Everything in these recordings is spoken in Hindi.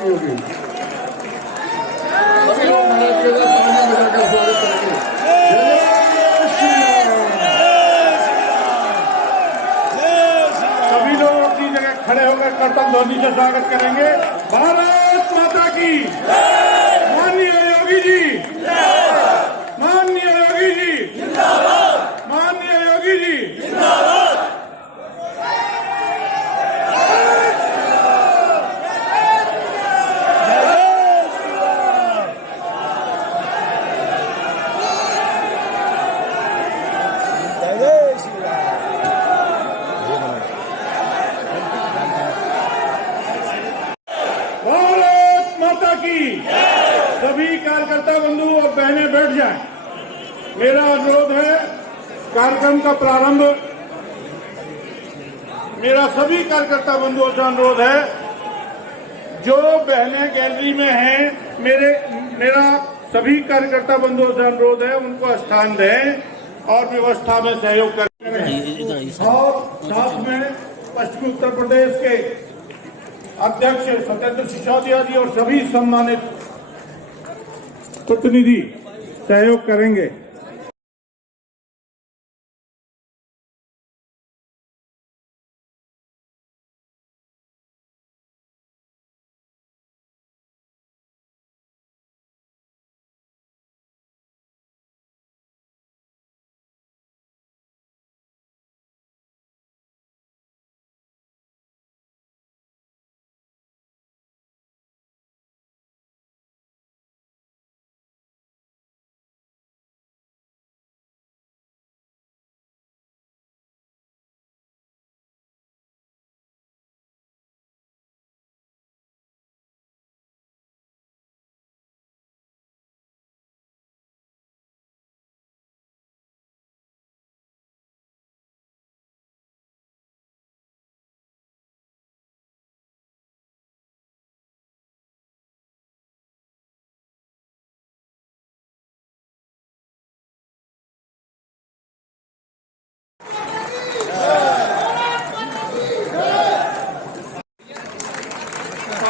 योगी। सभी लोग महाराज के सामने मिलाकर स्वागत करेंगे। सभी लोग अपनी जगह खड़े होकर कर्तव्य ध्वनि से स्वागत करेंगे। भारत माता की माननीय योगी जी, माननीय योगी जी, माननीय योगी जी। भारत माता की। सभी कार्यकर्ता बंधु और बहनें बैठ जाएं। मेरा अनुरोध है, कार्यक्रम का प्रारंभ, मेरा सभी कार्यकर्ता बंधुओं से अनुरोध है, जो बहनें गैलरी में हैं, मेरा सभी कार्यकर्ता बंधुओं से अनुरोध है, उनको स्थान दें और व्यवस्था में सहयोग करें। और साथ में पश्चिमी उत्तर प्रदेश के अध्यक्ष सत्येंद्र सिसोदिया जी और सभी सम्मानित प्रतिनिधि सहयोग करेंगे।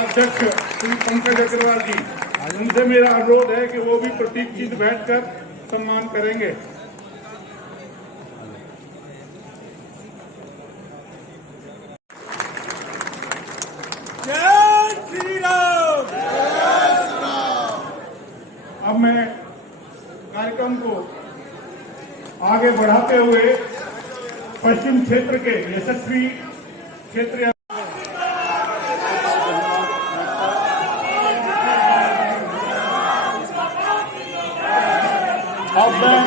अध्यक्ष श्री पंकज अग्रवाल जी, उनसे मेरा अनुरोध है कि वो भी प्रतीक चिन्ह बैठकर सम्मान करेंगे। जय श्री राम। अब मैं कार्यक्रम को आगे बढ़ाते हुए पश्चिम क्षेत्र के यशस्वी क्षेत्रीय अब मैं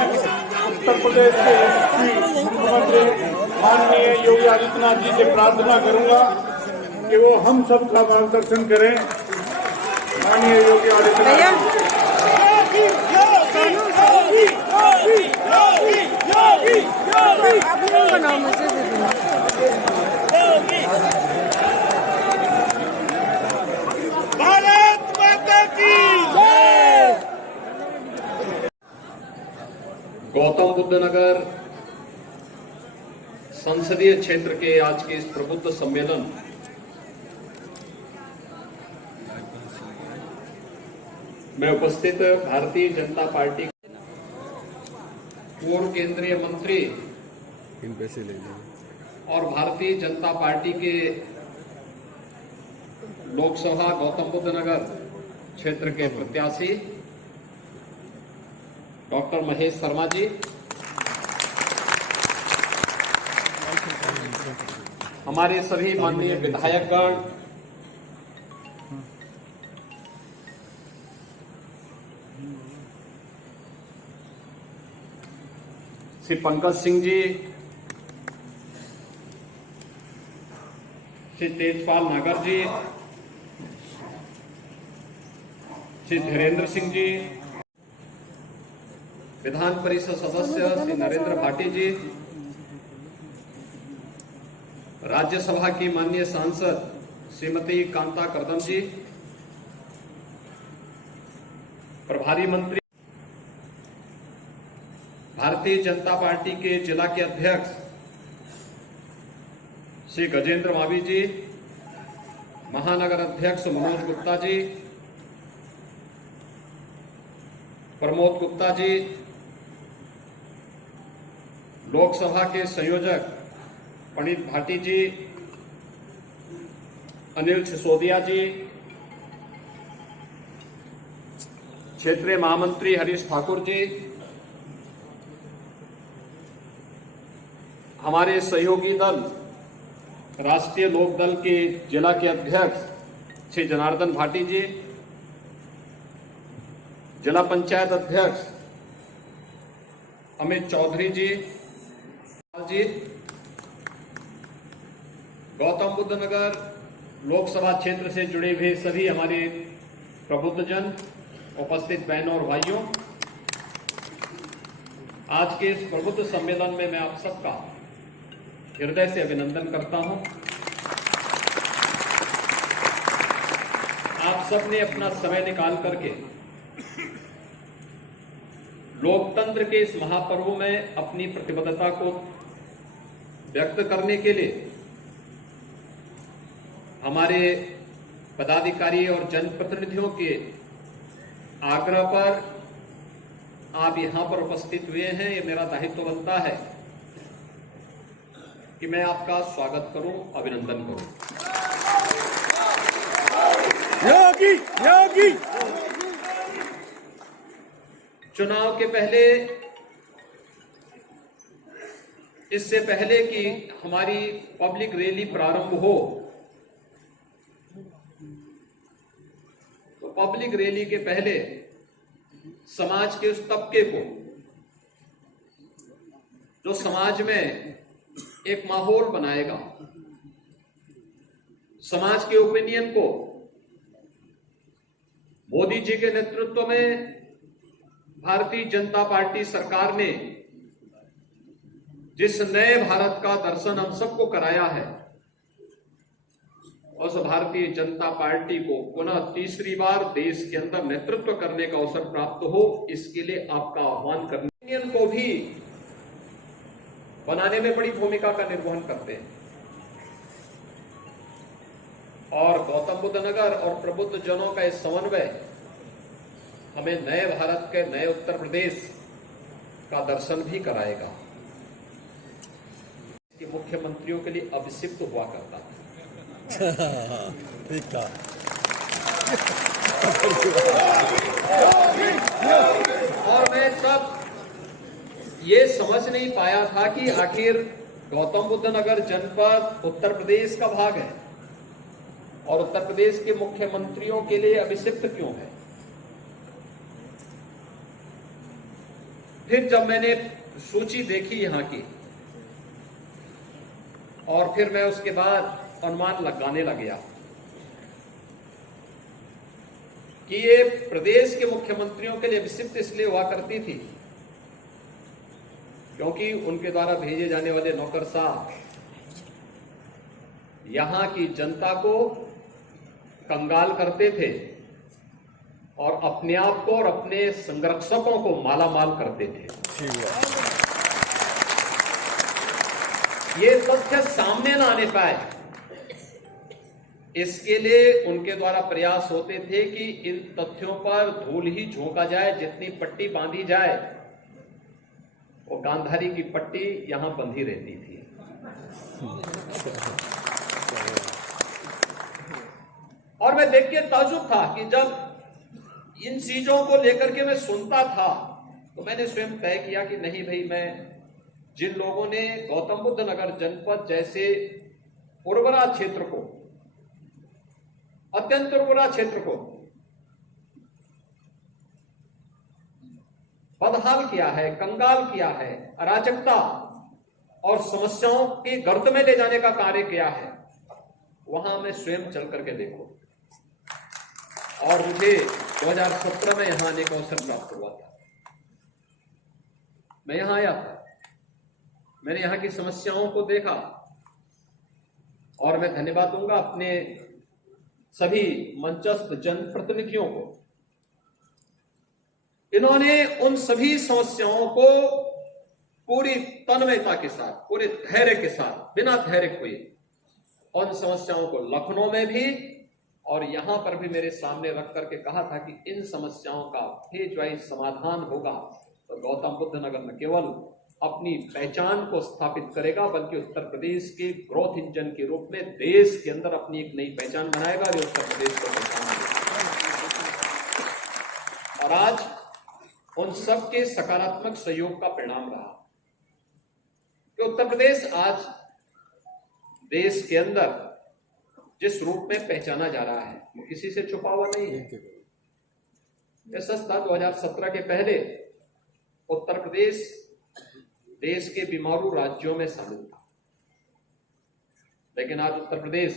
उत्तर प्रदेश के यशस्वी मुख्यमंत्री माननीय योगी आदित्यनाथ जी से प्रार्थना करूंगा कि वो हम सबका मार्गदर्शन करें। माननीय योगी आदित्यनाथ भारत माता की जय। गौतम बुद्ध नगर संसदीय क्षेत्र के आज के इस प्रबुद्ध सम्मेलन में उपस्थित भारतीय जनता पार्टी पूर्व केंद्रीय मंत्री और भारतीय जनता पार्टी के लोकसभा गौतम बुद्ध नगर क्षेत्र के प्रत्याशी डॉक्टर महेश शर्मा जी, हमारे सभी माननीय विधायकगण, श्री पंकज सिंह जी, श्री तेजपाल नागर जी, श्री धीरेन्द्र सिंह जी, विधान परिषद सदस्य श्री नरेंद्र भाटी जी, राज्यसभा की माननीय सांसद श्रीमती कांता करदम जी, प्रभारी मंत्री भारतीय जनता पार्टी के जिला के अध्यक्ष श्री गजेंद्र मावी जी, महानगर अध्यक्ष मनोज गुप्ता जी, प्रमोद गुप्ता जी, लोकसभा के संयोजक पंडित भाटी जी, अनिल सिसोदिया जी, क्षेत्रीय महामंत्री हरीश ठाकुर जी, हमारे सहयोगी दल राष्ट्रीय लोक दल के जिला के अध्यक्ष श्री जनार्दन भाटी जी, जिला पंचायत अध्यक्ष अमित चौधरी जी, गौतम बुद्ध नगर लोकसभा क्षेत्र से जुड़े हुए सभी हमारे प्रबुद्धजन, उपस्थित बहनों और भाइयों, आज के इस प्रबुद्ध सम्मेलन में मैं आप सबका हृदय से अभिनंदन करता हूं। आप सबने अपना समय निकाल करके लोकतंत्र के इस महापर्व में अपनी प्रतिबद्धता को व्यक्त करने के लिए हमारे पदाधिकारी और जनप्रतिनिधियों के आग्रह पर आप यहां पर उपस्थित हुए हैं। ये मेरा दायित्व बनता है कि मैं आपका स्वागत करूं, अभिनंदन करूं। योगी योगी चुनाव के पहले, इससे पहले कि हमारी पब्लिक रैली प्रारंभ हो, तो पब्लिक रैली के पहले समाज के उस तबके को जो समाज में एक माहौल बनाएगा, समाज के ओपिनियन को मोदी जी के नेतृत्व में भारतीय जनता पार्टी सरकार ने जिस नए भारत का दर्शन हम सबको कराया है, उस भारतीय जनता पार्टी को पुनः तीसरी बार देश के अंदर नेतृत्व करने का अवसर प्राप्त हो, इसके लिए आपका आह्वान करने को भी बनाने में बड़ी भूमिका का निर्वहन करते हैं। और गौतम बुद्ध नगर और प्रबुद्ध जनों का इस समन्वय हमें नए भारत के, नए उत्तर प्रदेश का दर्शन भी कराएगा। कि मुख्यमंत्रियों के लिए अभिषिक्त हुआ करता था। ठीक था। और मैं तब ये समझ नहीं पाया था कि आखिर गौतम बुद्ध नगर जनपद उत्तर प्रदेश का भाग है और उत्तर प्रदेश के मुख्यमंत्रियों के लिए अभिषिक्त क्यों है। फिर जब मैंने सूची देखी यहां की और फिर मैं उसके बाद अनुमान लगाने लग गया कि ये प्रदेश के मुख्यमंत्रियों के लिए अभिषिक्त इसलिए हुआ करती थी क्योंकि उनके द्वारा भेजे जाने वाले नौकरशाह यहां की जनता को कंगाल करते थे और अपने आप को और अपने संरक्षकों को मालामाल करते थे। ये तथ्य सामने ना आने पाए, इसके लिए उनके द्वारा प्रयास होते थे कि इन तथ्यों पर धूल ही झोंका जाए, जितनी पट्टी बांधी जाए वो गांधारी की पट्टी यहां बंधी रहती थी। और मैं देख के ताज्जुब था कि जब इन चीजों को लेकर के मैं सुनता था तो मैंने स्वयं तय किया कि नहीं भाई, मैं जिन लोगों ने गौतम बुद्ध नगर जनपद जैसे उर्वरा क्षेत्र को, अत्यंत उर्वरा क्षेत्र को बदहाल किया है, कंगाल किया है, अराजकता और समस्याओं के गर्त में ले जाने का कार्य किया है, वहां मैं स्वयं चल करके देखो। और मुझे 2017 में यहां आने का अवसर प्राप्त हुआ था। मैं यहां आया था, मैंने यहां की समस्याओं को देखा और मैं धन्यवाद दूंगा अपने सभी मंचस्थ जनप्रतिनिधियों को। इन्होंने उन सभी समस्याओं को पूरी तन्मयता के साथ, पूरे धैर्य के साथ, बिना धैर्य खोए उन समस्याओं को लखनऊ में भी और यहां पर भी मेरे सामने रख करके कहा था कि इन समस्याओं का फेज वाइज समाधान होगा तो गौतम बुद्ध नगर न केवल अपनी पहचान को स्थापित करेगा बल्कि उत्तर प्रदेश के ग्रोथ इंजन के रूप में देश के अंदर अपनी एक नई पहचान बनाएगा जो उत्तर प्रदेश को पहचान देगा। और आज उन सब के सकारात्मक सहयोग का परिणाम रहा कि उत्तर प्रदेश आज देश के अंदर जिस रूप में पहचाना जा रहा है वो किसी से छुपा हुआ नहीं है। यह सच था 2017 के पहले उत्तर प्रदेश देश के बीमारू राज्यों में शामिल था, लेकिन आज उत्तर प्रदेश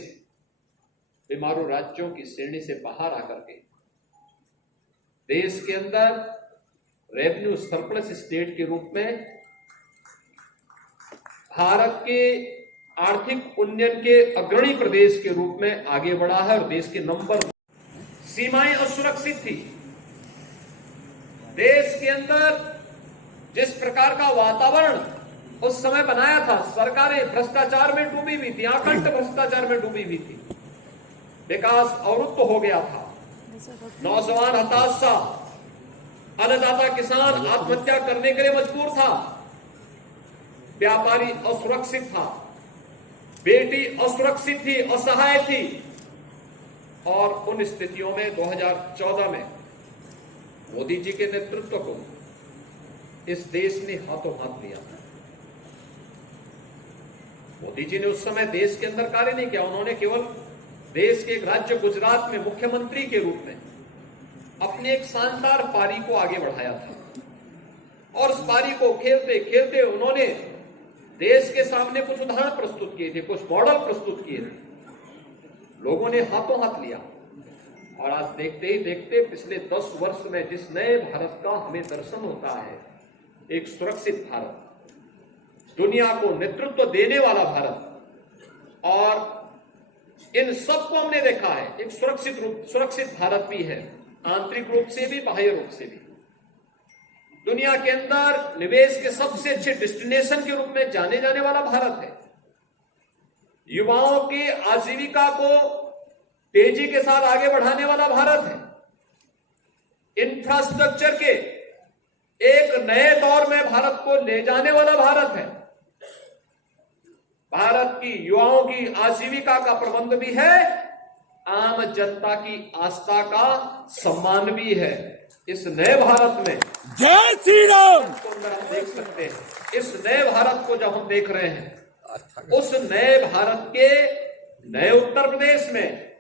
बीमारू राज्यों की श्रेणी से बाहर आकर के देश के अंदर रेवेन्यू सरप्लस स्टेट के रूप में भारत के आर्थिक उन्नयन के अग्रणी प्रदेश के रूप में आगे बढ़ा है और देश के नंबर सीमाएं असुरक्षित थी। देश के अंदर जिस प्रकार का वातावरण उस समय बनाया था, सरकारें भ्रष्टाचार में डूबी हुई थी, आकंठ भ्रष्टाचार में डूबी हुई थी, विकास अवरुद्ध हो गया था, नौजवान हताश था, अन्नदाता किसान आत्महत्या करने के लिए मजबूर था, व्यापारी असुरक्षित था, बेटी असुरक्षित थी, असहाय थी। और उन स्थितियों में 2014 में मोदी जी के नेतृत्व को इस देश ने हाथों हाथ लिया। मोदी जी ने उस समय देश के अंदर कार्य नहीं किया, उन्होंने केवल देश के एक राज्य गुजरात में मुख्यमंत्री के रूप में अपने एक शानदार पारी को आगे बढ़ाया था और उस पारी को खेलते खेलते उन्होंने देश के सामने कुछ उदाहरण प्रस्तुत किए थे, कुछ मॉडल प्रस्तुत किए थे, लोगों ने हाथों हाथ लिया। और आज देखते ही देखते पिछले 10 वर्ष में जिस नए भारत का हमें दर्शन होता है, एक सुरक्षित भारत, दुनिया को नेतृत्व देने वाला भारत, और इन सबको हमने देखा है। एक सुरक्षित भारत भी है, आंतरिक रूप से भी बाह्य रूप से भी। दुनिया के अंदर निवेश के सबसे अच्छे डेस्टिनेशन के रूप में जाने जाने वाला भारत है। युवाओं की आजीविका को तेजी के साथ आगे बढ़ाने वाला भारत है। इंफ्रास्ट्रक्चर के एक नए दौर में भारत को ले जाने वाला भारत है। भारत की युवाओं की आजीविका का प्रबंध भी है, आम जनता की आस्था का सम्मान भी है। इस नए भारत में जय श्री राम को अंदर हम देख सकते हैं। इस नए भारत को जब हम देख रहे हैं, उस नए भारत के नए उत्तर प्रदेश में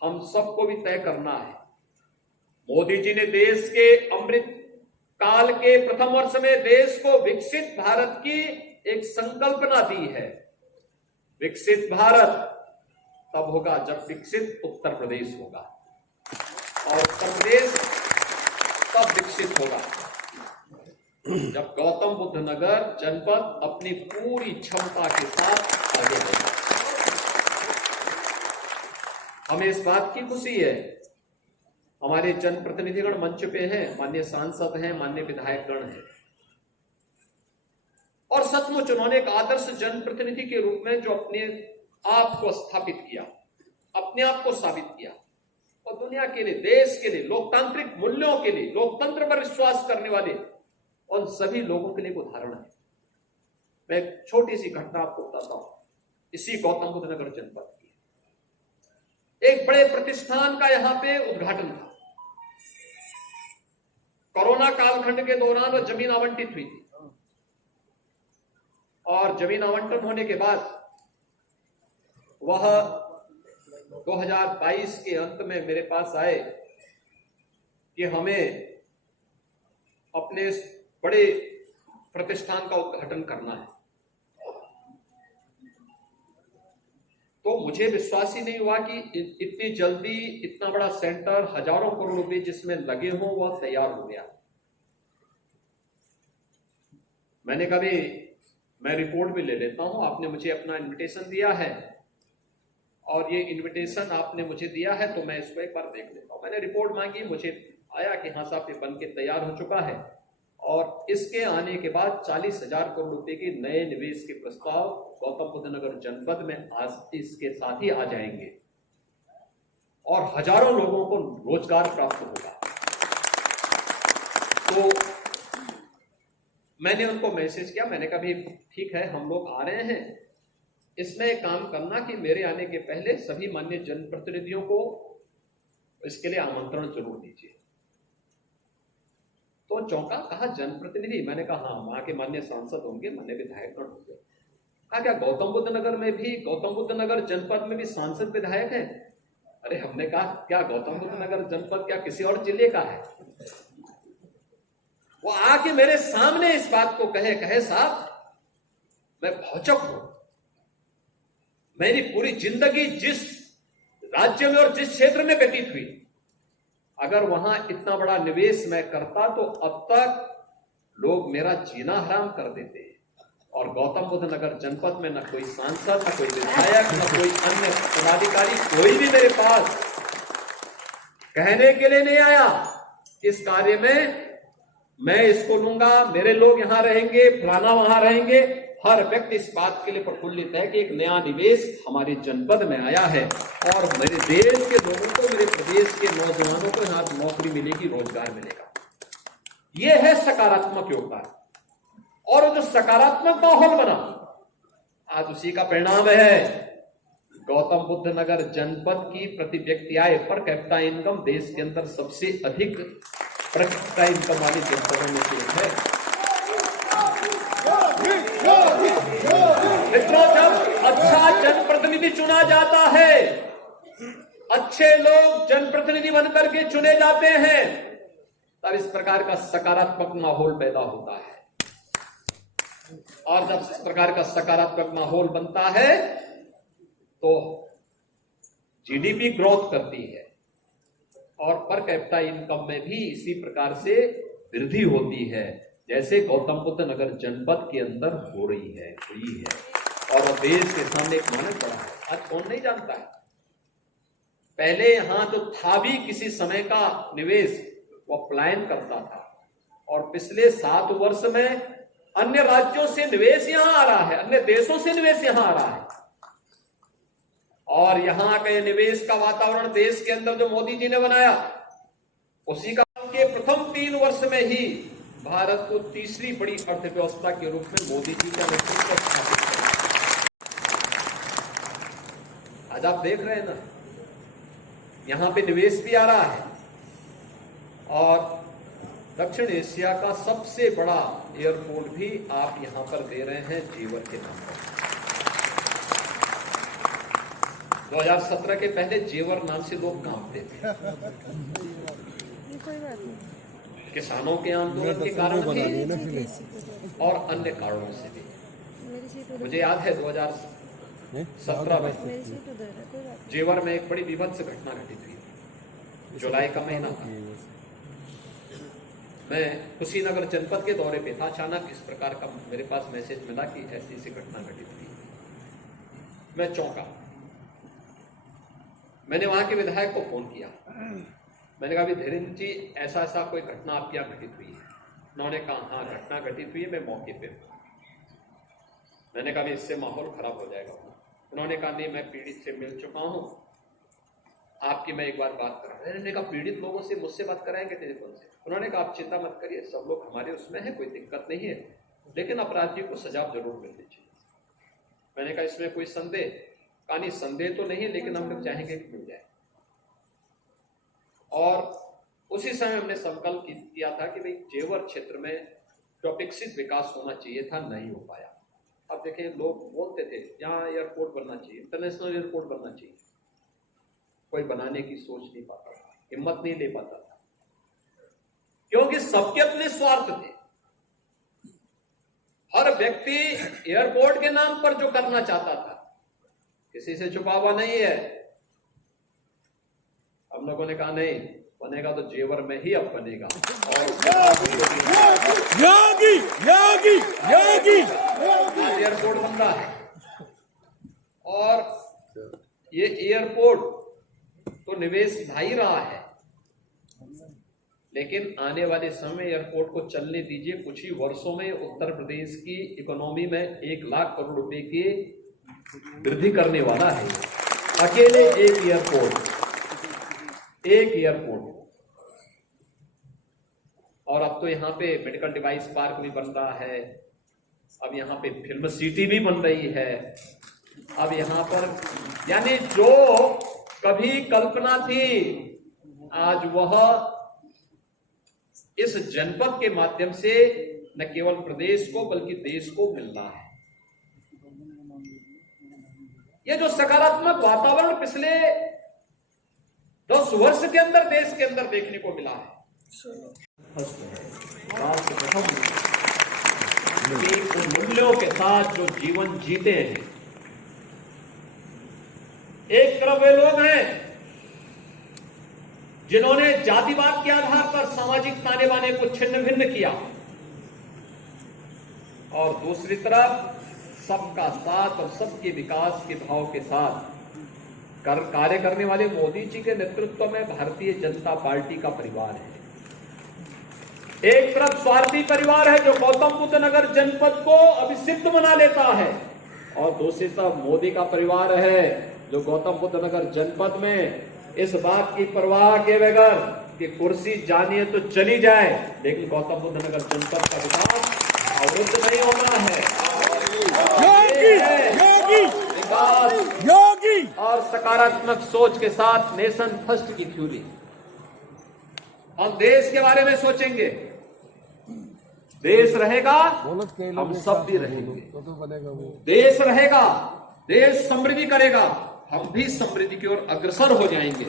हम सबको भी तय करना है। मोदी जी ने देश के अमृत काल के प्रथम वर्ष में देश को विकसित भारत की एक संकल्पना दी है। विकसित भारत तब होगा जब विकसित उत्तर प्रदेश होगा, और उत्तर प्रदेश तब विकसित होगा जब गौतम बुद्ध नगर जनपद अपनी पूरी क्षमता के साथ आगे बढ़े। हमें इस बात की खुशी है, हमारे जनप्रतिनिधिगण मंच पे हैं, माननीय सांसद हैं, माननीय विधायकगण हैं, और सचमुच उन्होंने एक आदर्श जनप्रतिनिधि के रूप में जो अपने आप को स्थापित किया, अपने आप को साबित किया, और दुनिया के लिए, देश के लिए, लोकतांत्रिक मूल्यों के लिए, लोकतंत्र पर विश्वास करने वाले उन सभी लोगों के लिए एक उदाहरण है। मैं एक छोटी सी घटना आपको बताता हूं, इसी गौतम बुद्ध नगर जनपद की। एक बड़े प्रतिष्ठान का यहां पे उद्घाटन था। कोरोना कालखंड के दौरान वह जमीन आवंटित हुई थी, और जमीन आवंटन होने के बाद वह 2022 के अंत में मेरे पास आए कि हमें अपने इस बड़े प्रतिष्ठान का उद्घाटन करना है। तो मुझे विश्वास ही नहीं हुआ कि इतनी जल्दी इतना बड़ा सेंटर, हजारों करोड़ रुपए जिसमें लगे हों, वह तैयार हो गया। मैंने कहा मैं रिपोर्ट भी ले लेता हूं, आपने मुझे अपना इनविटेशन दिया है और ये इनविटेशन आपने मुझे दिया है तो मैं इसको एक बार देख लेता हूं। मैंने रिपोर्ट मांगी, मुझे आया कि हाँ साहब ये बन के तैयार हो चुका है, और इसके आने के बाद 40,000 करोड़ रुपए के नए निवेश के प्रस्ताव गौतम बुद्ध नगर जनपद में आज इसके साथ ही आ जाएंगे। और हजारों लोगों को रोजगार प्राप्त होगा। तो मैंने उनको मैसेज किया, मैंने कहा भी ठीक है, हम लोग आ रहे हैं, इसमें एक काम करना कि मेरे आने के पहले सभी माननीय जनप्रतिनिधियों को इसके लिए आमंत्रण जरूर दीजिए। तो चौंका, कहा जनप्रतिनिधि? मैंने कहा हाँ, वहां के माननीय सांसद होंगे, माननीय विधायकगण होंगे। कहा क्या गौतम बुद्ध नगर में भी, गौतम बुद्ध नगर जनपद में भी सांसद विधायक हैं? अरे हमने कहा क्या गौतम बुद्ध नगर जनपद क्या किसी और जिले का है? वो आके मेरे सामने इस बात को कहे साहब मैं भौचक हूं, मेरी पूरी जिंदगी जिस राज्य में और जिस क्षेत्र में व्यतीत हुई, अगर वहां इतना बड़ा निवेश मैं करता तो अब तक लोग मेरा जीना हराम कर देते। और गौतम बुद्ध नगर जनपद में न कोई सांसद, न कोई विधायक, न कोई अन्य पदाधिकारी, कोई भी मेरे पास कहने के लिए नहीं आया इस कार्य में मैं इसको लूंगा, मेरे लोग यहां रहेंगे, फलाना वहां रहेंगे। हर व्यक्ति इस बात के लिए प्रफुल्लित है कि एक नया निवेश हमारे जनपद में आया है और मेरे देश के लोगों को, मेरे प्रदेश के नौजवानों को यहां नौकरी मिलेगी, रोजगार मिलेगा। यह है सकारात्मक योगदान। और जो सकारात्मक माहौल बना आज उसी का परिणाम है गौतम बुद्ध नगर जनपद की प्रति व्यक्ति आय पर कैपिटा इनकम देश के अंदर सबसे अधिक पर कैपिटा इनकम वाली जनपदों में से एक है। मित्रों, जब अच्छा जनप्रतिनिधि चुना जाता है, अच्छे लोग जनप्रतिनिधि बनकर के चुने जाते हैं, तब इस प्रकार का सकारात्मक माहौल पैदा होता है। और जब इस प्रकार का सकारात्मक माहौल बनता है तो जीडीपी ग्रोथ करती है और पर कैपिटा इनकम में भी इसी प्रकार से वृद्धि होती है, जैसे गौतम बुद्ध नगर जनपद के अंदर हो रही है, हुई है। और देश के सामने एक मानक बड़ा है। आज कौन नहीं जानता है? पहले यहां जो था भी किसी समय का निवेश वो पलायन करता था और पिछले 7 वर्ष में अन्य राज्यों से निवेश यहां आ रहा है, अन्य देशों से निवेश यहां आ रहा है। और यहां के निवेश का वातावरण देश के अंदर जो मोदी जी ने बनाया, उसी का के प्रथम 3 वर्ष में ही भारत को तीसरी बड़ी अर्थव्यवस्था के रूप में मोदी जी का नेतृत्व स्थापित किया। आज आप देख रहे हैं ना, यहां पे निवेश भी आ रहा है और दक्षिण एशिया का सबसे बड़ा एयरपोर्ट भी आप यहां पर दे रहे हैं जेवर के नाम पर। 2017 के पहले जेवर नाम से लोग कांपते थे, किसानों के आंदोलन के कारण भी और अन्य कारणों से भी। मुझे याद है 2017 में जेवर में एक बड़ी विभत्स घटना घटित हुई। जुलाई का महीना था, मैं कुशीनगर जनपद के दौरे पे था। अचानक इस प्रकार का मेरे पास मैसेज मिला कि ऐसी ऐसी घटना घटित हुई। मैं चौंका। मैंने वहां के विधायक को फोन किया, मैंने कहा धीरेन्द्र जी ऐसा ऐसा कोई घटना आपके यहाँ घटित हुई है? उन्होंने कहा हाँ घटना घटित हुई है, मैं मौके पे हूँ। मैंने कहा इससे माहौल खराब हो जाएगा। उन्होंने कहा नहीं, मैं पीड़ित से मिल चुका हूँ, आपकी मैं एक बार बात करा। मैंने कहा पीड़ित लोगों से मुझसे बात कराएंगे टेलीफोन से? उन्होंने कहा आप चिंता मत करिए, सब लोग हमारे उसमें है, कोई दिक्कत नहीं है, लेकिन अपराधियों को सजा जरूर मिलनी चाहिए। मैंने कहा इसमें कोई संदेह? कहा नहीं संदेह तो नहीं, लेकिन हम लोग चाहेंगे कि मिल जाए। और उसी समय हमने संकल्प किया था कि भाई जेवर क्षेत्र में जो अपेक्षित विकास होना चाहिए था, नहीं हो पाया। अब देखिए लोग बोलते थे यहाँ एयरपोर्ट बनना चाहिए, इंटरनेशनल एयरपोर्ट बनना चाहिए, कोई बनाने की सोच नहीं पाता था, हिम्मत नहीं ले पाता था, क्योंकि सबके अपने स्वार्थ थे। हर व्यक्ति एयरपोर्ट के नाम पर जो करना चाहता था, किसी से छुपा हुआ नहीं है। हम लोगों ने कहा नहीं, बनेगा तो जेवर में ही अब बनेगा। और योगी योगी योगी एयरपोर्ट बन रहा है और ये एयरपोर्ट तो निवेश ढा ही रहा है, लेकिन आने वाले समय एयरपोर्ट को चलने दीजिए। कुछ ही वर्षों में उत्तर प्रदेश की इकोनॉमी में 1 लाख करोड़ रुपए की वृद्धि करने वाला है। अकेले एक एयरपोर्ट एक एयरपोर्ट, और अब तो यहां पे मेडिकल डिवाइस पार्क भी बन रहा है, अब यहां पे फिल्म सिटी भी बन रही है, अब यहां पर यानी जो कभी कल्पना थी आज वह इस जनपद के माध्यम से न केवल प्रदेश को बल्कि देश को मिल रहा है। ये जो सकारात्मक वातावरण पिछले 10 वर्ष के अंदर देश के अंदर देखने को मिला है, उन मूल्यों के साथ जो जीवन जीते हैं। एक तरफ वे लोग हैं जिन्होंने जातिवाद के आधार पर सामाजिक ताने बाने को छिन्न भिन्न किया, और दूसरी तरफ सबका साथ और सबके विकास के भाव के साथ कार्य करने वाले मोदी जी के नेतृत्व में भारतीय जनता पार्टी का परिवार है। एक तरफ स्वार्थी परिवार है जो गौतम बुद्ध नगर जनपद को अभिसिद्ध बना लेता है, और दूसरी तरफ मोदी का परिवार है जो गौतम बुद्ध नगर जनपद में इस बात की परवाह के बगैर कि कुर्सी जानी है तो चली जाए, लेकिन गौतम बुद्ध नगर जनपद का विकास अवरुद्ध नहीं होना है। योगी और सकारात्मक सोच के साथ नेशन फर्स्ट की थ्योरी, हम देश के बारे में सोचेंगे, देश रहेगा हम सब भी रहेंगे, देश रहेगा, देश समृद्धि करेगा, हम भी समृद्धि की ओर अग्रसर हो जाएंगे।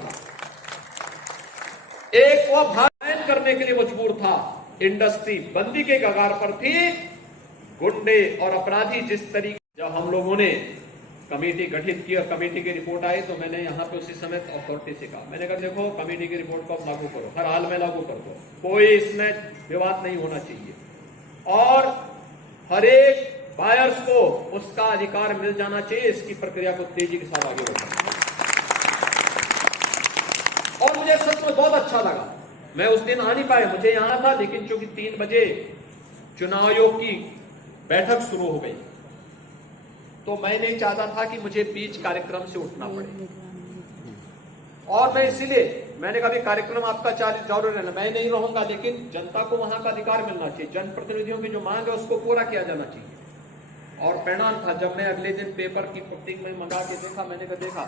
एक वह भारत करने के लिए मजबूर था, इंडस्ट्री बंदी के कगार पर थी, गुंडे और अपराधी जिस तरीके, जब हम लोगों ने कमेटी गठित की और कमेटी की रिपोर्ट आई तो मैंने यहाँ पे उसी समय अथॉरिटी से कहा, मैंने कहा देखो कमेटी की रिपोर्ट को आप लागू करो, हर हाल में लागू कर दो, कोई इसमें विवाद नहीं होना चाहिए, और हर एक बायर्स को उसका अधिकार मिल जाना चाहिए, इसकी प्रक्रिया को तेजी के साथ आगे बढ़ाना। और मुझे सच में बहुत अच्छा लगा, मैं उस दिन आ नहीं पाया, मुझे यहां था, लेकिन चूंकि 3 बजे चुनाव आयोग की बैठक शुरू हो गई तो मैं नहीं चाहता था कि मुझे बीच कार्यक्रम से उठना पड़े, और मैं इसीलिए मैंने कहा कार्यक्रम आपका चालू रहना, मैं नहीं रहूंगा, लेकिन जनता को वहां का अधिकार मिलना चाहिए, जनप्रतिनिधियों की जो मांग है उसको पूरा किया जाना चाहिए। और परिणाम था जब मैं अगले दिन पेपर की कटिंग में मंगा के देखा, मैंने कहा देखा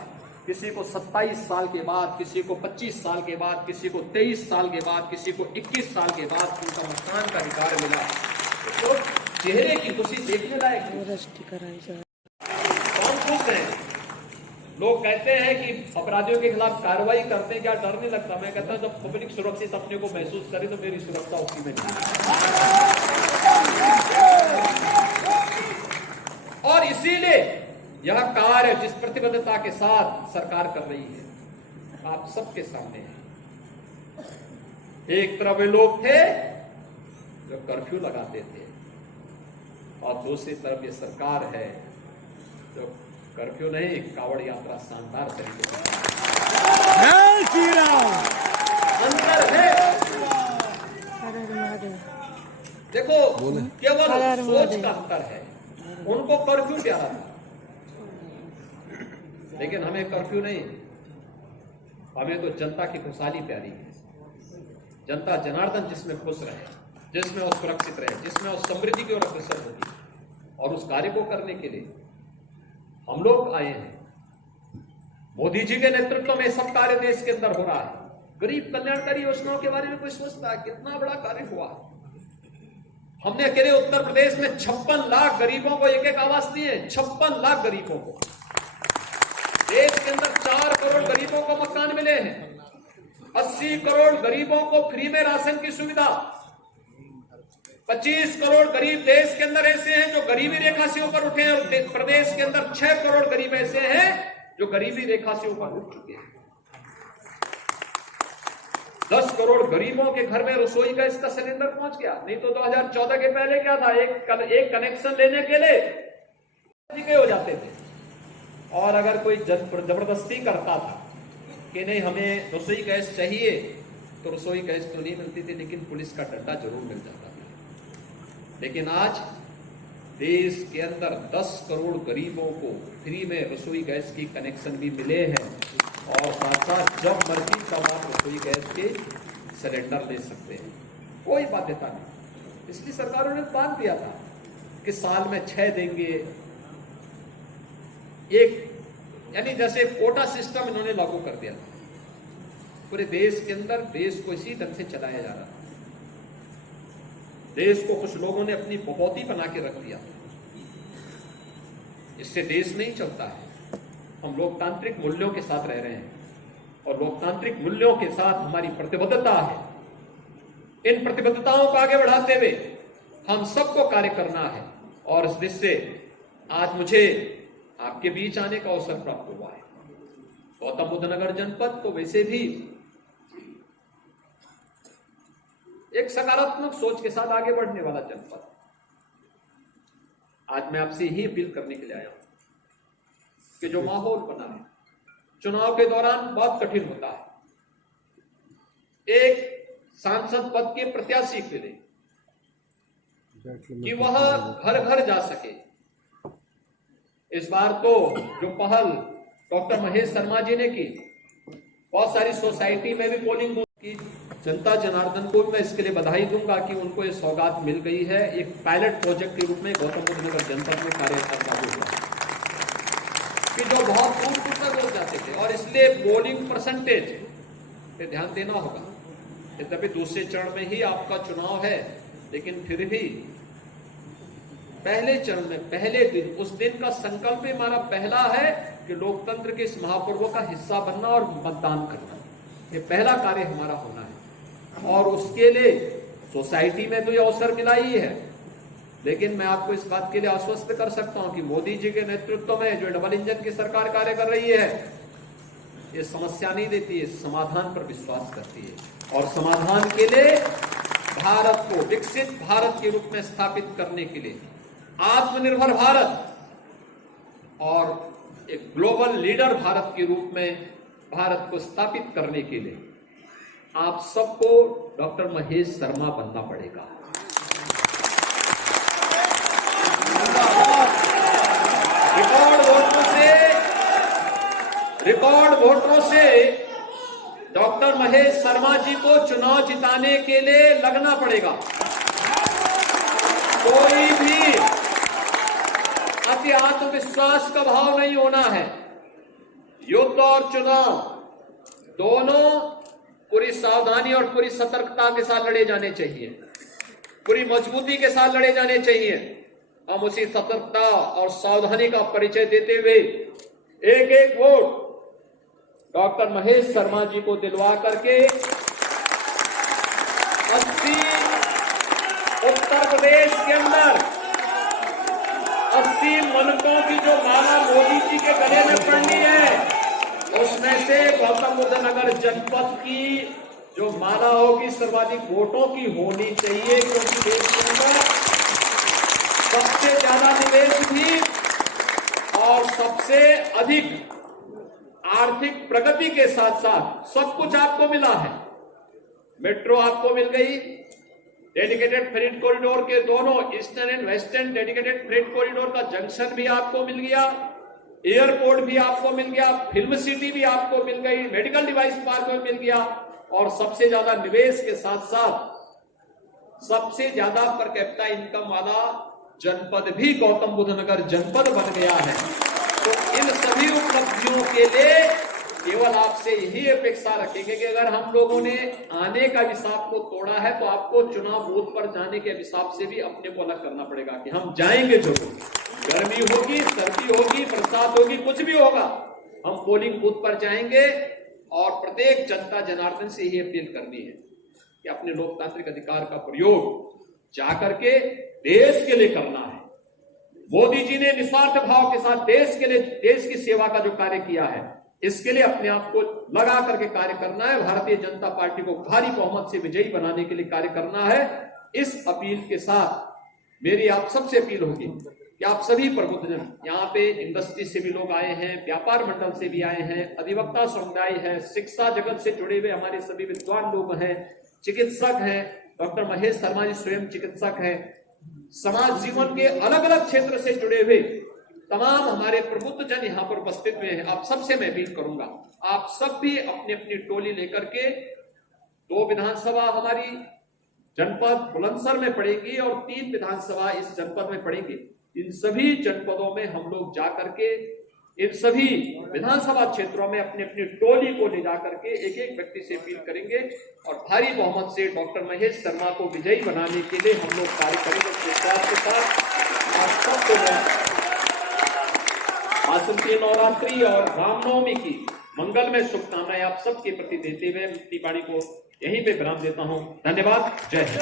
किसी को 27 साल के बाद, किसी को 25 साल के बाद, किसी को 23 साल के बाद, किसी को 21 साल के बाद उनका मतदान का अधिकार मिला, तो चेहरे की खुशी देखने लायक। कौन खुश है? लोग कहते हैं कि अपराधियों के खिलाफ कार्रवाई करते हैं क्या डर नहीं लगता? मैं कहता हूं जब पब्लिक सुरक्षित अपने को महसूस करे तो मेरी सुरक्षा उसी में नहीं। और इसीलिए यह कार्य जिस प्रतिबद्धता के साथ सरकार कर रही है आप सबके सामने है। एक तरफ वे लोग थे जो कर्फ्यू लगाते थे, और दूसरी तरफ ये सरकार है जो कर्फ्यू नहीं, कावड़ यात्रा शानदार तरीके से अंतर है। देखो केवल सोच का अंतर है, उनको कर्फ्यू प्यारा था, लेकिन हमें कर्फ्यू नहीं, हमें तो जनता की खुशहाली प्यारी है। जनता जनार्दन जिसमें खुश रहे, जिसमें वो सुरक्षित रहे, जिसमें वो समृद्धि की ओर अग्रसर होती है, और उस कार्य को करने के लिए हम लोग आए हैं। मोदी जी के नेतृत्व में सब कार्य देश के अंदर हो रहा है। गरीब कल्याणकारी योजनाओं के बारे में कोई सोचता है कितना बड़ा कार्य हुआ। हमने अकेले उत्तर प्रदेश में 56 लाख गरीबों को एक आवास दिए, 56 लाख गरीबों को। देश के अंदर 4 करोड़ गरीबों को मकान मिले हैं, 80 करोड़ गरीबों को फ्री में राशन की सुविधा, 25 करोड़ गरीब देश के अंदर ऐसे हैं जो गरीबी रेखा से ऊपर उठे हैं, और प्रदेश के अंदर 6 करोड़ गरीब ऐसे हैं जो गरीबी रेखा से ऊपर उठ चुके हैं। 10 करोड़ गरीबों के घर में रसोई गैस का सिलेंडर पहुंच गया। नहीं तो 2014 के पहले क्या था, एक कनेक्शन लेने के लिए हो जाते थे, और अगर कोई जबरदस्ती करता था कि नहीं हमें रसोई गैस चाहिए तो रसोई गैस तो नहीं मिलती थी, लेकिन पुलिस का डंडा जरूर मिल जाता था। लेकिन आज देश के अंदर 10 करोड़ गरीबों को फ्री में रसोई गैस की कनेक्शन भी मिले हैं। और साथ साथ जब मर्जी तब आप रसोई गैस के सिलेंडर ले सकते हैं, कोई बाध्यता नहीं। इसलिए सरकारों ने बांध दिया था कि साल में 6 देंगे, एक यानी जैसे कोटा सिस्टम इन्होंने लागू कर दिया था पूरे देश के अंदर। देश को इसी ढंग से चलाया जा रहा था। देश को कुछ लोगों ने अपनी बहुमती बना के रख दिया। इससे देश नहीं चलता है। हम लोकतांत्रिक मूल्यों के साथ रह रहे हैं और लोकतांत्रिक मूल्यों के साथ हमारी प्रतिबद्धता है। इन प्रतिबद्धताओं को आगे बढ़ाते हुए हम सबको कार्य करना है और इस दृष्टि से आज मुझे आपके बीच आने का अवसर प्राप्त हुआ है। गौतम बुद्ध नगर जनपद तो वैसे भी एक सकारात्मक सोच के साथ आगे बढ़ने वाला जनपद। आज मैं आपसे यही अपील करने के लिए आया हूं कि जो माहौल बना है चुनाव के दौरान बहुत कठिन होता है एक सांसद पद के प्रत्याशी के लिए कि वह घर घर जा सके। इस बार तो जो पहल डॉक्टर महेश शर्मा जी ने की, बहुत सारी सोसाइटी में भी पोलिंग बूथ की। जनता जनार्दन को मैं इसके लिए बधाई दूंगा कि उनको ये सौगात मिल गई है। एक पायलट प्रोजेक्ट के रूप में गौतम बुद्ध नगर जनपद में कार्य करना होगा कि जो बहुत दूर दूर तक लोग जाते थे और इसलिए पोलिंग परसेंटेज पे ध्यान देना होगा। यद्यपि दूसरे चरण में ही आपका चुनाव है, लेकिन फिर भी पहले चरण में पहले दिन उस दिन का संकल्प हमारा पहला है कि लोकतंत्र के इस महापर्व का हिस्सा बनना और मतदान करना। ये पहला कार्य हमारा होना है और उसके लिए सोसाइटी में तो ये अवसर मिला ही है, लेकिन मैं आपको इस बात के लिए आश्वस्त कर सकता हूं कि मोदी जी के नेतृत्व में जो डबल इंजन की सरकार कार्य कर रही है, ये समस्या नहीं देती है, समाधान पर विश्वास करती है और समाधान के लिए भारत को विकसित भारत के रूप में स्थापित करने के लिए, आत्मनिर्भर भारत और एक ग्लोबल लीडर भारत के रूप में भारत को स्थापित करने के लिए आप सबको डॉक्टर महेश शर्मा बनना पड़ेगा। रिकॉर्ड वोटों से डॉक्टर महेश शर्मा जी को चुनाव जिताने के लिए लगना पड़ेगा। कोई भी अति आत्मविश्वास का भाव नहीं होना है। युद्ध और चुनाव दोनों पूरी सावधानी और पूरी सतर्कता के साथ लड़े जाने चाहिए, पूरी मजबूती के साथ लड़े जाने चाहिए। हम उसी सतर्कता और सावधानी का परिचय देते हुए एक एक वोट डॉक्टर महेश शर्मा जी को दिलवा करके 80 उत्तर प्रदेश के अंदर 80 मनकों की जो माला मोदी जी के गले में पड़नी है, उसमें से गौतम बुद्ध नगर जनपद की जो माला होगी सर्वाधिक वोटों की होनी चाहिए, क्योंकि देश के अंदर सबसे ज्यादा निवेश भी और सबसे अधिक आर्थिक प्रगति के साथ साथ सब कुछ आपको मिला है। मेट्रो आपको मिल गई, डेडिकेटेड फ्रेट कॉरिडोर के दोनों eastern and western dedicated freight corridor का जंक्शन भी आपको मिल गया, एयरपोर्ट भी आपको मिल गया, फिल्म सिटी भी आपको मिल गई, मेडिकल डिवाइस पार्क भी मिल गया और सबसे ज्यादा निवेश के साथ साथ सबसे ज्यादा पर कैपिटा इनकम वाला जनपद भी गौतम बुद्ध नगर जनपद बन गया है। तो इन सभी उपलब्धियों के लिए केवल आपसे यही अपेक्षा रखेंगे कि अगर हम लोगों ने आने का अभिशाप को तोड़ा है तो आपको चुनाव बूथ पर जाने के अभिशाप से भी अपने को अलग करना पड़ेगा कि हम जाएंगे जरूर। गर्मी होगी, सर्दी होगी, बरसात होगी, कुछ भी होगा, हम पोलिंग बूथ पर जाएंगे और प्रत्येक जनता जनार्दन से यही अपील करनी है कि अपने लोकतांत्रिक अधिकार का प्रयोग जाकर के देश के लिए करना है। मोदी जी ने निस्वार्थ भाव के साथ देश के लिए, देश की सेवा का जो कार्य किया है, इसके लिए अपने आप को लगा करके कार्य करना है। भारतीय जनता पार्टी को भारी बहुमत से विजयी बनाने के लिए कार्य करना है। इस अपील के साथ मेरी आप सबसे अपील होगी कि आप सभी प्रबुद्धजन, यहाँ पे इंडस्ट्री से भी लोग आए हैं, व्यापार मंडल से भी आए हैं, अधिवक्ता समुदाय है, शिक्षा जगत से जुड़े हुए हमारे सभी विद्वान लोग हैं, चिकित्सक हैं, डॉक्टर महेश शर्मा जी स्वयं चिकित्सक हैं, समाज जीवन के अलग अलग क्षेत्र से जुड़े हुए तमाम हमारे प्रबुद्ध जन यहाँ पर उपस्थित हुए हैं, आप सबसे मैं अपील करूंगा, आप सब भी अपनी अपनी टोली लेकर के 2 विधानसभा हमारी जनपद बुलंदशहर में पड़ेगी और 3 विधानसभा इस जनपद में पड़ेंगे। इन सभी जनपदों में हम लोग जा करके इन सभी विधानसभा क्षेत्रों में अपनी अपनी टोली को ले जाकर के एक एक व्यक्ति से अपील करेंगे और भारी बहुमत से डॉक्टर महेश शर्मा को विजयी बनाने के लिए हम लोग कार्य करेंगे। विश्वास के साथ आप सबको आसंती नवरात्रि और रामनवमी की मंगलमय शुभकामनाएं आप सबके प्रति देते हुए अपनी वाणी को यहीं पे विराम देता हूं। धन्यवाद। जय हिंद।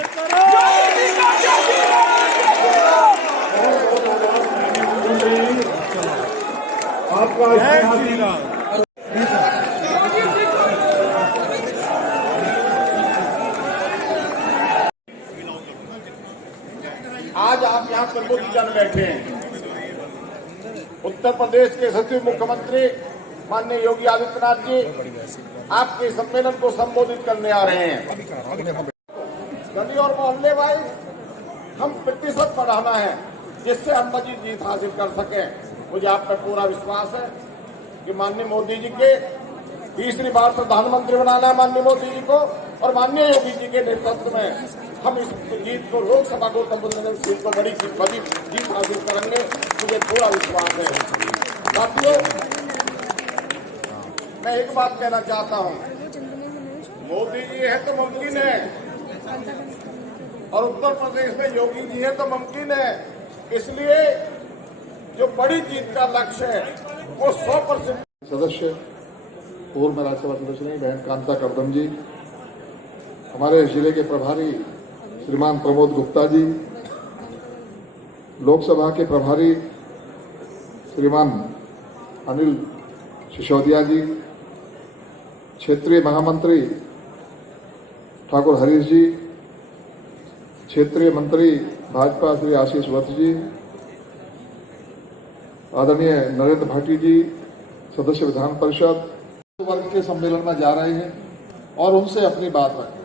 आज आप यहाँ प्रबुद्ध जन बैठे हैं। उत्तर प्रदेश के सचिव मुख्यमंत्री माननीय योगी आदित्यनाथ जी आपके सम्मेलन को संबोधित करने आ रहे हैं। गली और मोहल्ले वाइज हम प्रतिशत बढ़ाना है जिससे हम मजीद जीत हासिल कर सकें। मुझे आप पर पूरा विश्वास है कि माननीय मोदी जी के तीसरी बार प्रधानमंत्री बनाना है माननीय मोदी जी को, और माननीय योगी जी के नेतृत्व में हम इस जीत को लोकसभा गौतम बुद्ध नगर सीट को बड़ी जीत हासिल करेंगे। मुझे पूरा विश्वास है। साथियों, मैं एक बात कहना चाहता हूं, मोदी जी है तो मुमकिन है और उत्तर प्रदेश में योगी जी है तो मुमकिन है। इसलिए जो बड़ी जीत का लक्ष्य है वो 100% सदस्य पूर्व राज्यसभा सदस्य नहीं बहन कांता करदम जी, हमारे जिले के प्रभारी श्रीमान प्रमोद गुप्ता जी, लोकसभा के प्रभारी श्रीमान अनिल सिसोदिया जी, क्षेत्रीय महामंत्री ठाकुर हरीश जी, क्षेत्रीय मंत्री भाजपा श्री आशीष वत्स जी, आदरणीय नरेंद्र भाटी जी, सदस्य विधान परिषद वर्ग के सम्मेलन में जा रहे हैं और उनसे अपनी बात रखें,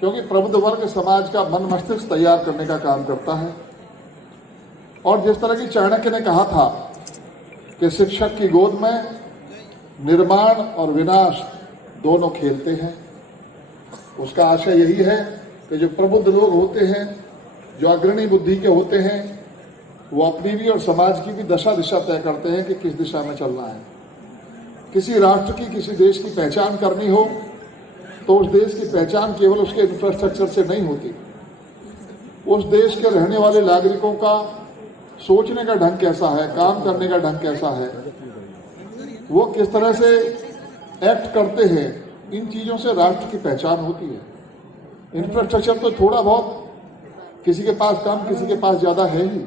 क्योंकि प्रबुद्ध वर्ग समाज का मन मस्तिष्क तैयार करने का काम करता है। और जिस तरह की चाणक्य ने कहा था कि शिक्षक की गोद में निर्माण और विनाश दोनों खेलते हैं, उसका आशय यही है कि जो प्रबुद्ध लोग होते हैं, जो अग्रणी बुद्धि के होते हैं, वो अपनी भी और समाज की भी दशा दिशा तय करते हैं कि किस दिशा में चलना है। किसी राष्ट्र की, किसी देश की पहचान करनी हो तो उस देश की पहचान केवल उसके इंफ्रास्ट्रक्चर से नहीं होती, उस देश के रहने वाले नागरिकों का सोचने का ढंग कैसा है, काम करने का ढंग कैसा है, वो किस तरह से एक्ट करते हैं, इन चीजों से राष्ट्र की पहचान होती है। इंफ्रास्ट्रक्चर तो थोड़ा बहुत किसी के पास कम, किसी के पास ज्यादा है ही,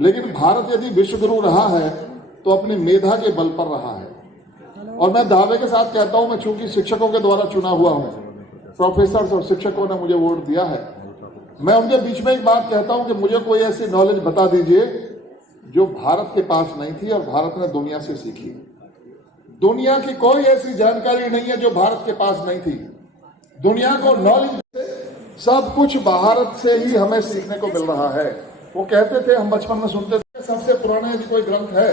लेकिन भारत यदि विश्वगुरु रहा है तो अपनी मेधा के बल पर रहा है। और मैं दावे के साथ कहता हूं, मैं चूंकि शिक्षकों के द्वारा चुना हुआ हूं, प्रोफेसर और शिक्षकों ने मुझे वोट दिया है, मैं उनके बीच में एक बात कहता हूं कि मुझे कोई ऐसी नॉलेज बता दीजिए जो भारत के पास नहीं थी और भारत ने दुनिया से सीखी। दुनिया की कोई ऐसी जानकारी नहीं है जो भारत के पास नहीं थी। दुनिया को नॉलेज सब कुछ भारत से ही हमें सीखने को मिल रहा है। वो कहते थे, हम बचपन में सुनते थे, सबसे पुराना यदि कोई ग्रंथ है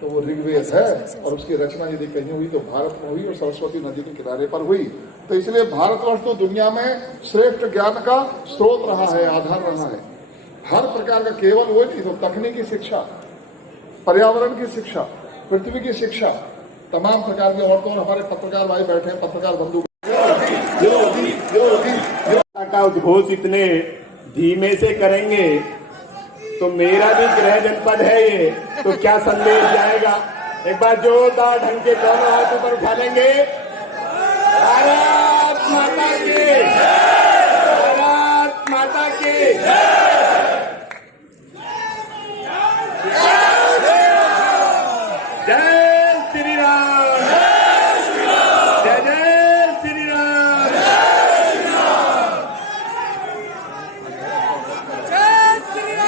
तो वो ऋग्वेद है, और उसकी रचना यदि कहीं हुई तो भारत में हुई और सरस्वती नदी के किनारे पर हुई। तो इसलिए भारतवर्ष तो दुनिया में श्रेष्ठ ज्ञान का स्रोत रहा है, आधार रहा है। हर प्रकार का, केवल वो नहीं तो तकनीकी शिक्षा, पर्यावरण की शिक्षा, पृथ्वी की शिक्षा, तमाम प्रकार की। और तो हमारे पत्रकार भाई बैठे हैं, पत्रकार बंधु, का उद्घोष इतने धीमे से करेंगे तो मेरा भी गृह जनपद है ये, तो क्या संदेश जाएगा। एक बार जोरदार ढंग के दोनों हाथ ऊपर उठा लेंगे। भारत माता की, भारत माता की। जय श्री राम, जय जय श्री राम।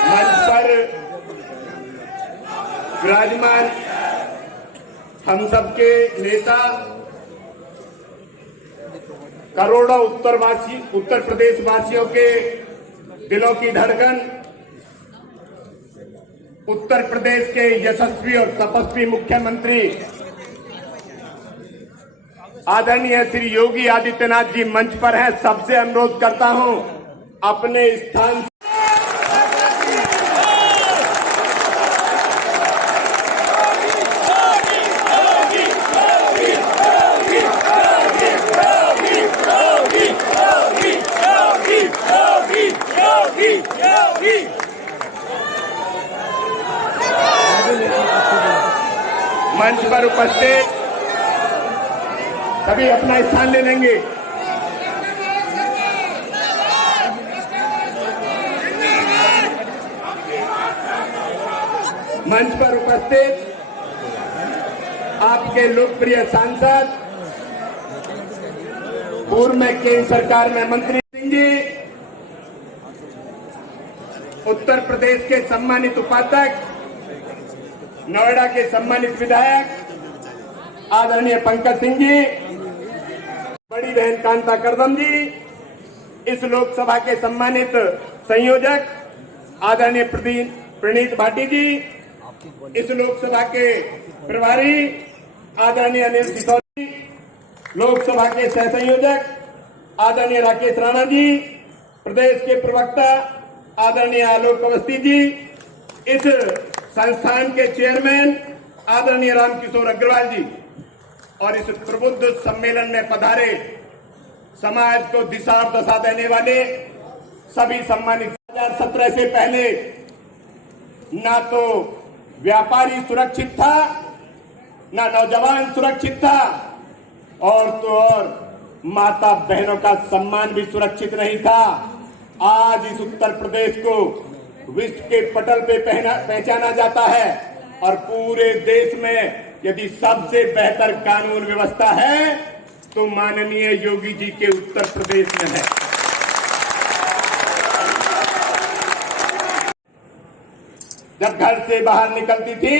मंच पर विराजमान हम सबके नेता, करोड़ों उत्तर प्रदेश वासियों के दिलों की धड़कन, उत्तर प्रदेश के यशस्वी और तपस्वी मुख्यमंत्री आदरणीय श्री योगी आदित्यनाथ जी मंच पर हैं। सबसे अनुरोध करता हूं अपने स्थान मंच पर उपस्थित सभी अपना स्थान ले लेंगे। मंच पर उपस्थित आपके लोकप्रिय सांसद पूर्व में केंद्र सरकार में मंत्री सिंह जी, उत्तर प्रदेश के सम्मानित उपाध्यक्ष, नोएडा के सम्मानित विधायक आदरणीय पंकज सिंह जी, बड़ी बहन कांता करदम जी, इस लोकसभा के सम्मानित संयोजक आदरणीय प्रणीत भाटी जी, इस लोकसभा के प्रभारी आदरणीय अनिल सिसोदिया, लोकसभा के सह संयोजक आदरणीय राकेश राणा जी, प्रदेश के प्रवक्ता आदरणीय आलोक अवस्थी जी, इस संस्थान के चेयरमैन आदरणीय रामकिशोर अग्रवाल जी और इस प्रबुद्ध सम्मेलन में पधारे समाज को दिशा और दशा देने वाले सभी सम्मानित। 2017 से पहले ना तो व्यापारी सुरक्षित था, ना नौजवान सुरक्षित था, और तो और माता बहनों का सम्मान भी सुरक्षित नहीं था। आज इस उत्तर प्रदेश को विश्व के पटल पे पहचाना जाता है और पूरे देश में यदि सबसे बेहतर कानून व्यवस्था है तो माननीय योगी जी के उत्तर प्रदेश में है। जब घर से बाहर निकलती थी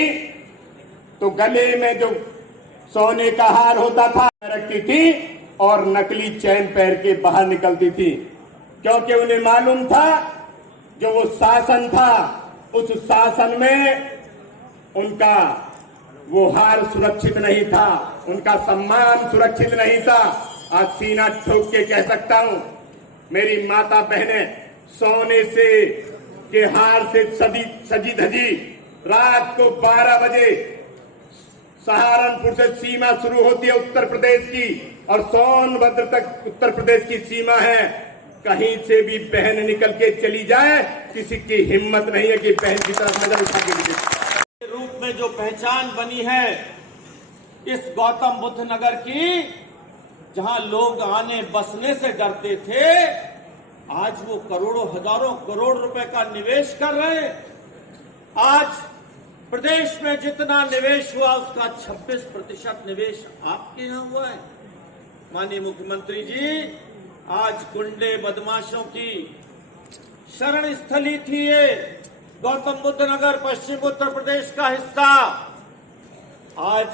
तो गले में जो सोने का हार होता था रखती थी और नकली चैन पहन के बाहर निकलती थी, क्योंकि उन्हें मालूम था जो वो शासन था उस शासन में उनका वो हार सुरक्षित नहीं था, उनका सम्मान सुरक्षित नहीं था। आज सीना ठोक के कह सकता हूं, मेरी माता बहनें सोने से के हार से सजी धजी रात को 12 बजे सहारनपुर से सीमा शुरू होती है उत्तर प्रदेश की और सोनभद्र तक उत्तर प्रदेश की सीमा है। कहीं से भी बहन निकल के चली जाए, किसी की हिम्मत नहीं है कि बहन की तरफ नजर उठा के लिए। रूप में जो पहचान बनी है इस गौतम बुद्ध नगर की, जहां लोग आने बसने से डरते थे, आज वो करोड़ों हजारों करोड़ रुपए का निवेश कर रहे हैं। आज प्रदेश में जितना निवेश हुआ उसका 26% निवेश आपके यहां हुआ है। माननीय मुख्यमंत्री जी, आज गुंडे बदमाशों की शरण स्थली थी ये गौतम बुद्ध नगर, पश्चिम उत्तर प्रदेश का हिस्सा। आज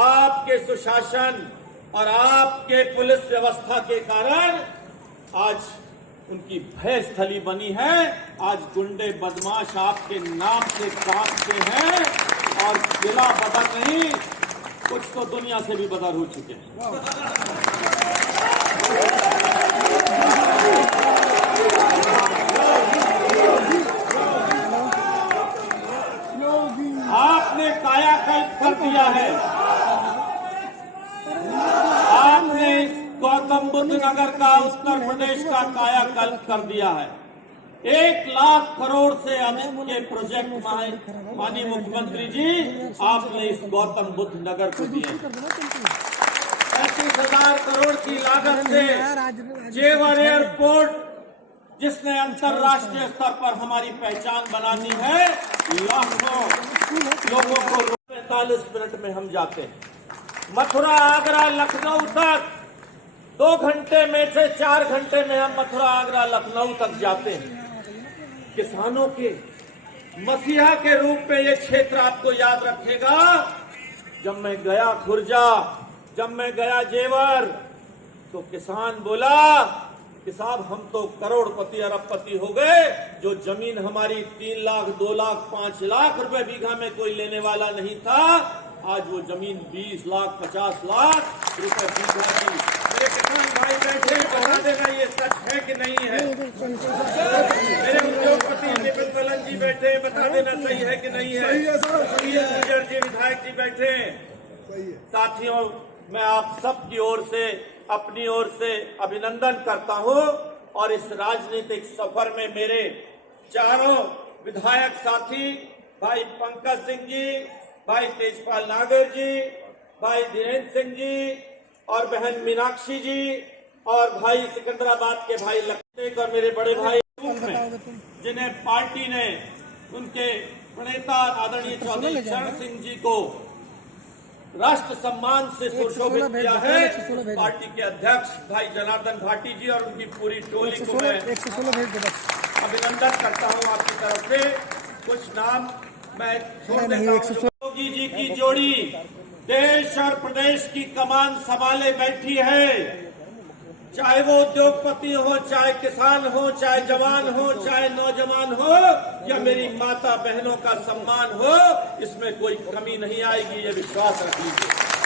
आपके सुशासन और आपके पुलिस व्यवस्था के कारण आज उनकी भय स्थली बनी है। आज गुंडे बदमाश आपके नाम से कांपते हैं और जिला बदर नहीं, कुछ तो दुनिया से भी बदर हो चुके हैं। आपने कायाकल्प कर दिया है। आपने इस गौतम बुद्ध नगर का, उत्तर प्रदेश का कायाकल्प कर दिया है। 1 लाख करोड़ से अधिक के प्रोजेक्ट माननीय मुख्यमंत्री जी आपने इस गौतम बुद्ध नगर को दिए। 35,000 करोड़ की लागत से जेवर एयरपोर्ट, जिसने अंतर्राष्ट्रीय स्तर पर हमारी पहचान बनानी है, लाखों लोगों को 45 मिनट में हम जाते हैं। मथुरा, आगरा, लखनऊ तक 2 घंटे में से 4 घंटे में हम मथुरा, आगरा, लखनऊ तक जाते हैं। किसानों के मसीहा के रूप में ये क्षेत्र आपको याद रखेगा। जब मैं गया खुर्जा, जब मैं गया जेवर, तो किसान बोला कि साहब हम तो करोड़पति अरबपति हो गए, जो जमीन हमारी 3 लाख 2 लाख 5 लाख रुपए बीघा में कोई लेने वाला नहीं था, आज वो जमीन 20 लाख 50 लाख रुपए बीघा की। मेरे किसान भाई बैठे, बता देना ये सच है कि नहीं है। मेरे उद्योगपति नितिन बलन जी बैठे, बता देना सही है कि नहीं है। लीडर जी, विधायक जी बैठे। साथियों, मैं आप सब की ओर से, अपनी ओर से अभिनंदन करता हूं और इस राजनीतिक सफर में मेरे चारों विधायक साथी, भाई पंकज सिंह जी, भाई तेजपाल नागर जी, भाई धीरेन्द्र सिंह जी और बहन मीनाक्षी जी और भाई सिकंदराबाद के भाई लखतेक और मेरे बड़े भाई जिन्हें पार्टी ने उनके प्रणेता आदरणीय चौधरी चरण सिंह जी को राष्ट्र सम्मान से सुशोभित किया है, पार्टी के अध्यक्ष भाई जनार्दन भाटी जी और उनकी पूरी टोली को मैं अभिनंदन करता हूं आपकी तरफ से। कुछ नाम मैं छोड़ देता हूं। योगी जी की जोड़ी देश और प्रदेश की कमान संभाले बैठी है, चाहे वो उद्योगपति हो, चाहे किसान हो, चाहे जवान हो, चाहे नौजवान हो या मेरी माता बहनों का सम्मान हो, इसमें कोई कमी नहीं आएगी, ये विश्वास रख लीजिए।